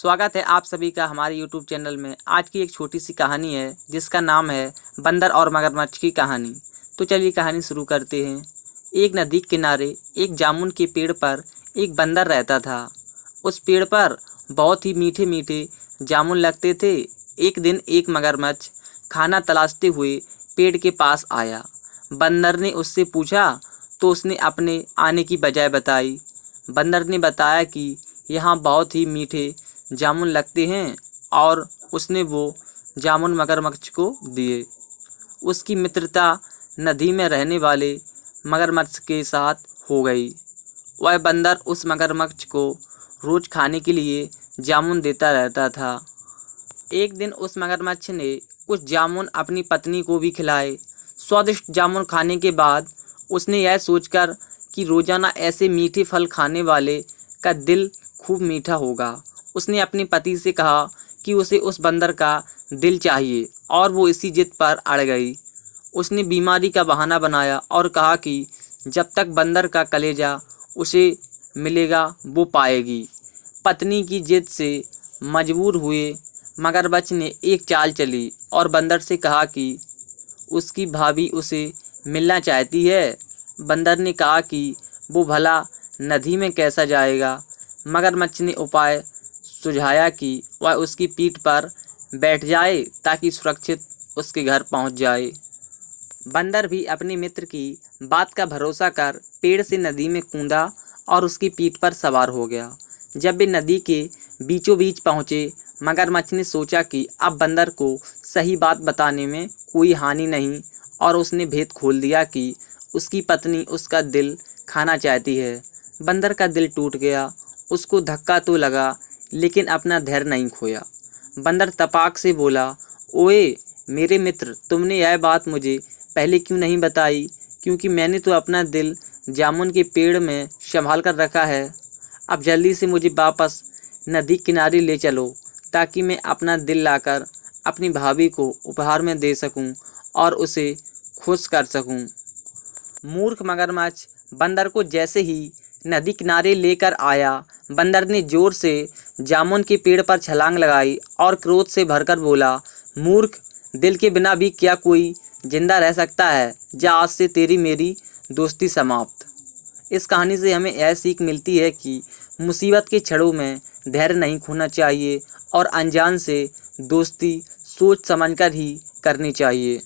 स्वागत है आप सभी का हमारे YouTube चैनल में। आज की एक छोटी सी कहानी है जिसका नाम है बंदर और मगरमच्छ की कहानी। तो चलिए कहानी शुरू करते हैं। एक नदी के किनारे एक जामुन के पेड़ पर एक बंदर रहता था। उस पेड़ पर बहुत ही मीठे मीठे जामुन लगते थे। एक दिन एक मगरमच्छ खाना तलाशते हुए पेड़ के पास आया। बंदर ने उससे पूछा तो उसने अपने आने की वजह बताई। बंदर ने बताया कि यहाँ बहुत ही मीठे जामुन लगते हैं और उसने वो जामुन मगरमच्छ को दिए। उसकी मित्रता नदी में रहने वाले मगरमच्छ के साथ हो गई। वह बंदर उस मगरमच्छ को रोज खाने के लिए जामुन देता रहता था। एक दिन उस मगरमच्छ ने कुछ जामुन अपनी पत्नी को भी खिलाए। स्वादिष्ट जामुन खाने के बाद उसने यह सोचकर कि रोजाना ऐसे मीठे फल खाने वाले का दिल खूब मीठा होगा, उसने अपनी पति से कहा कि उसे उस बंदर का दिल चाहिए और वो इसी जिद पर अड़ गई। उसने बीमारी का बहाना बनाया और कहा कि जब तक बंदर का कलेजा उसे मिलेगा वो पाएगी। पत्नी की जिद से मजबूर हुए मगरमच्छ ने एक चाल चली और बंदर से कहा कि उसकी भाभी उसे मिलना चाहती है। बंदर ने कहा कि वो भला नदी में कैसा जाएगा। मगरमच्छ ने उपाय सुझाया कि वह उसकी पीठ पर बैठ जाए ताकि सुरक्षित उसके घर पहुंच जाए। बंदर भी अपने मित्र की बात का भरोसा कर पेड़ से नदी में कूदा और उसकी पीठ पर सवार हो गया। जब वे नदी के बीचों बीच पहुँचे, मगरमच्छ ने सोचा कि अब बंदर को सही बात बताने में कोई हानि नहीं और उसने भेद खोल दिया कि उसकी पत्नी उसका दिल खाना चाहती है। बंदर का दिल टूट गया। उसको धक्का तो लगा लेकिन अपना धैर्य नहीं खोया। बंदर तपाक से बोला, ओए मेरे मित्र, तुमने यह बात मुझे पहले क्यों नहीं बताई? क्योंकि मैंने तो अपना दिल जामुन के पेड़ में संभाल कर रखा है। अब जल्दी से मुझे वापस नदी किनारे ले चलो ताकि मैं अपना दिल लाकर अपनी भाभी को उपहार में दे सकूं और उसे खुश कर सकूं। मूर्ख मगरमच्छ बंदर को जैसे ही नदी किनारे लेकर आया, बंदर ने जोर से जामुन के पेड़ पर छलांग लगाई और क्रोध से भरकर बोला, मूर्ख, दिल के बिना भी क्या कोई जिंदा रह सकता है? जा, आज से तेरी मेरी दोस्ती समाप्त। इस कहानी से हमें यह सीख मिलती है कि मुसीबत के क्षणों में धैर्य नहीं खोना चाहिए और अनजान से दोस्ती सोच समझकर ही करनी चाहिए।